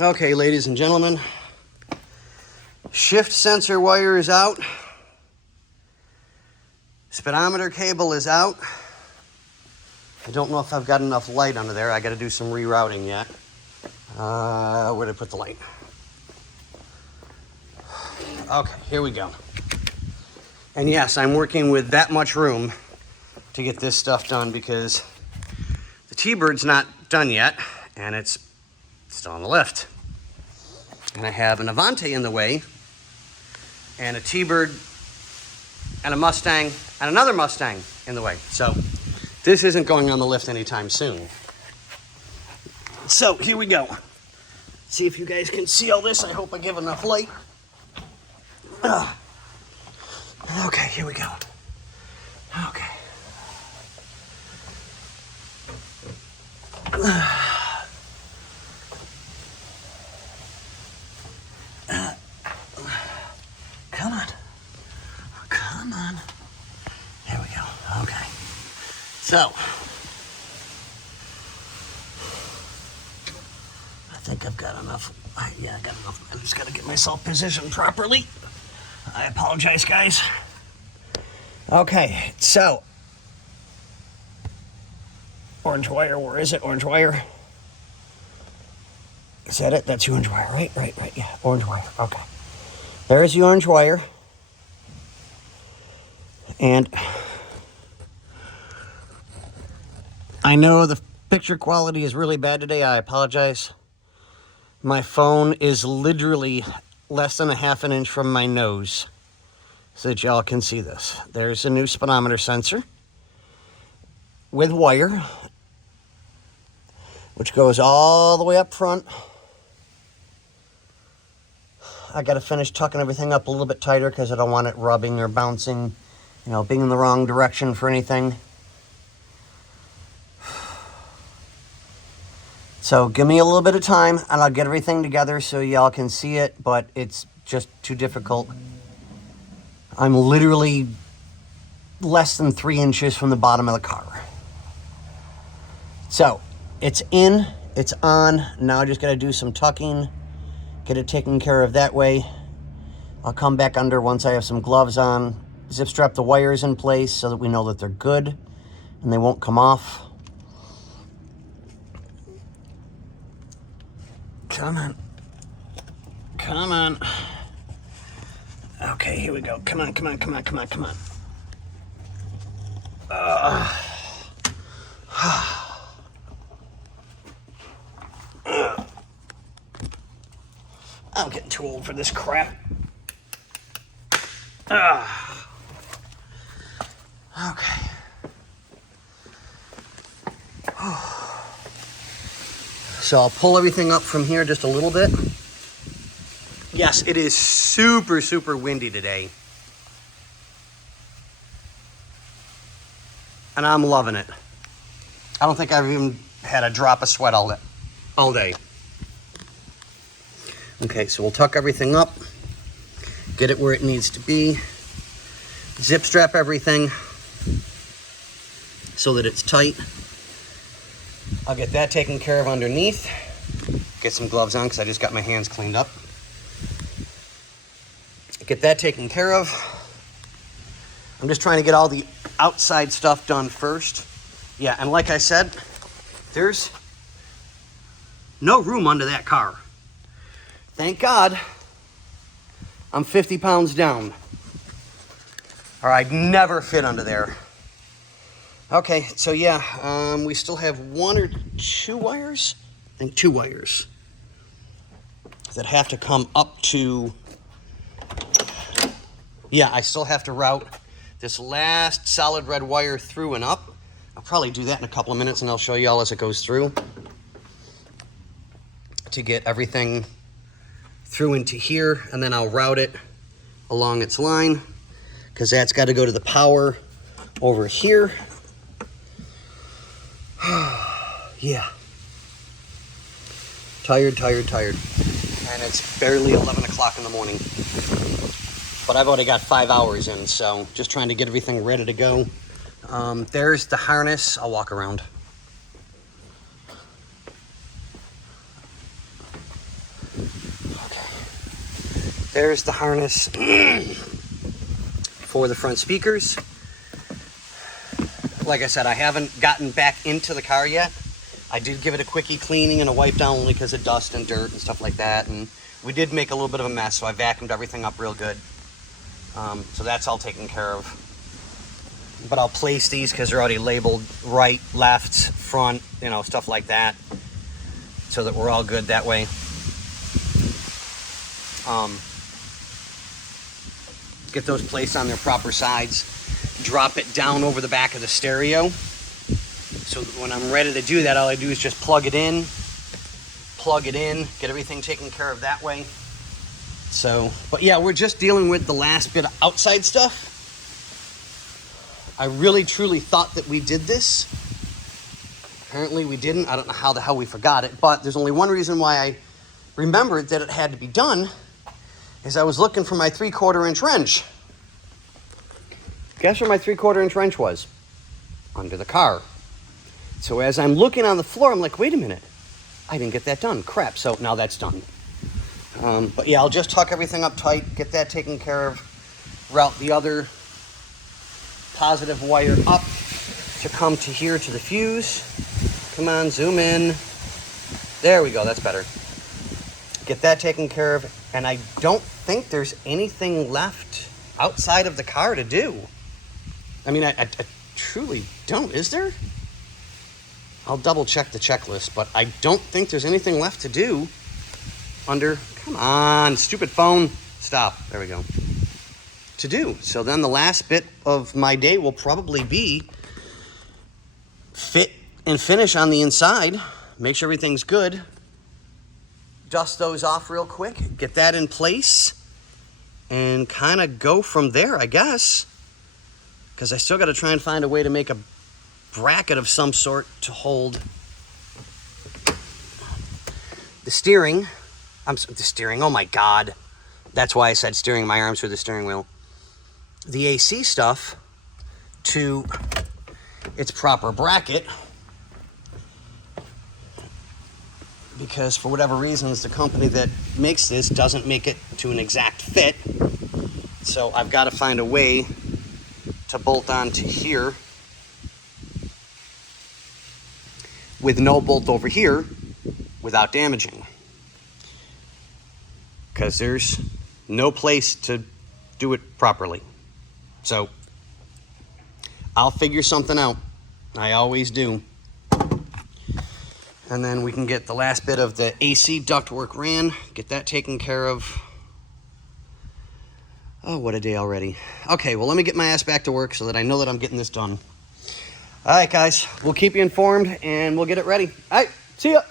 Okay, ladies and gentlemen, shift sensor wire is out. Speedometer cable is out. I don't know if I've got enough light under there. I got to do some rerouting yet. Where did I put the light? Okay, here we go. And yes, I'm working with that much room to get this stuff done because the T-Bird's not done yet, and it's still on the lift. And I have an Avante in the way, and a T-Bird, and a Mustang, and another Mustang in the way. So this isn't going on the lift anytime soon. So here we go. See if you guys can see all this. I hope I give enough light. Okay, here we go. Okay. Come on. Come on. There we go. Okay. So, I think I've got enough. Yeah, I got enough. I just got to get myself positioned properly. I apologize, guys. Okay, so. Orange wire, where is it? Orange wire. Is that it? That's the orange wire, right? Right, yeah, orange wire, okay. There's the orange wire. And I know the picture quality is really bad today. I apologize. My phone is literally less than a half an inch from my nose so that y'all can see this. There's a new speedometer sensor with wire, which goes all the way up front. I got to finish tucking everything up a little bit tighter because I don't want it rubbing or bouncing, you know, being in the wrong direction for anything. So give me a little bit of time and I'll get everything together so y'all can see it, but it's just too difficult. I'm literally less than 3 inches from the bottom of the car. So it's in, it's on. Now I just got to do some tucking, get it taken care of that way. I'll come back under once I have some gloves on, zip strap the wires in place so that we know that they're good and they won't come off. Come on. Come on. Okay, here we go. Come on, come on, come on, come on, come on. I'm getting too old for this crap. Okay. So I'll pull everything up from here just a little bit. Yes, it is super, super windy today. And I'm loving it. I don't think I've even had a drop of sweat all day. Okay, so we'll tuck everything up, get it where it needs to be, zip strap everything so that it's tight. I'll get that taken care of underneath. Get some gloves on because I just got my hands cleaned up. Get that taken care of. I'm just trying to get all the outside stuff done first. Yeah, and like I said, there's no room under that car. Thank God I'm 50 pounds down, or I'd never fit under there. Okay, so yeah, we still have 1 or 2 wires? I think 2 wires that have to come up to, yeah, I still have to route this last solid red wire through and up. I'll probably do that in a couple of minutes and I'll show you all as it goes through to get everything through into here, and then I'll route it along its line because that's got to go to the power over here. Yeah. Tired. And it's barely 11 o'clock in the morning. But I've already got 5 hours in, so just trying to get everything ready to go. There's the harness. I'll walk around. There's the harness for the front speakers. Like I said, I haven't gotten back into the car yet. I did give it a quickie cleaning and a wipe down only because of dust and dirt and stuff like that. And we did make a little bit of a mess, so I vacuumed everything up real good. So that's all taken care of. But I'll place these because they're already labeled right, left, front, you know, stuff like that, so that we're all good that way. Get those placed on their proper sides. Drop it down over the back of the stereo. So when I'm ready to do that, all I do is just plug it in, get everything taken care of that way. So, but yeah, we're just dealing with the last bit of outside stuff. I really, truly thought that we did this. Apparently we didn't. I don't know how the hell we forgot it, but there's only one reason why I remembered that it had to be done, is I was looking for my 3/4 inch wrench. Guess where my 3/4 inch wrench was? Under the car. So as I'm looking on the floor, I'm like, wait a minute, I didn't get that done. Crap, so now that's done. But yeah, I'll just tuck everything up tight, get that taken care of, route the other positive wire up to come to here to the fuse. Come on, zoom in. There we go, that's better. Get that taken care of, and I don't think there's anything left outside of the car to do. I mean, I truly don't, is there? I'll double check the checklist, but I don't think there's anything left to do under, come on, stupid phone, stop, there we go, to do. So then the last bit of my day will probably be fit and finish on the inside, make sure everything's good, dust those off real quick, get that in place, and kind of go from there, I guess, because I still got to try and find a way to make a bracket of some sort to hold the steering. The steering, oh my God. That's why I said steering, my arms through the steering wheel. The AC stuff to its proper bracket, because for whatever reasons, the company that makes this doesn't make it to an exact fit. So I've got to find a way to bolt onto here with no bolt over here without damaging, because there's no place to do it properly. So I'll figure something out. I always do. And then we can get the last bit of the AC ductwork ran, get that taken care of. Oh, what a day already. Okay, well, let me get my ass back to work so that I know that I'm getting this done. All right, guys, we'll keep you informed and we'll get it ready. All right, see ya.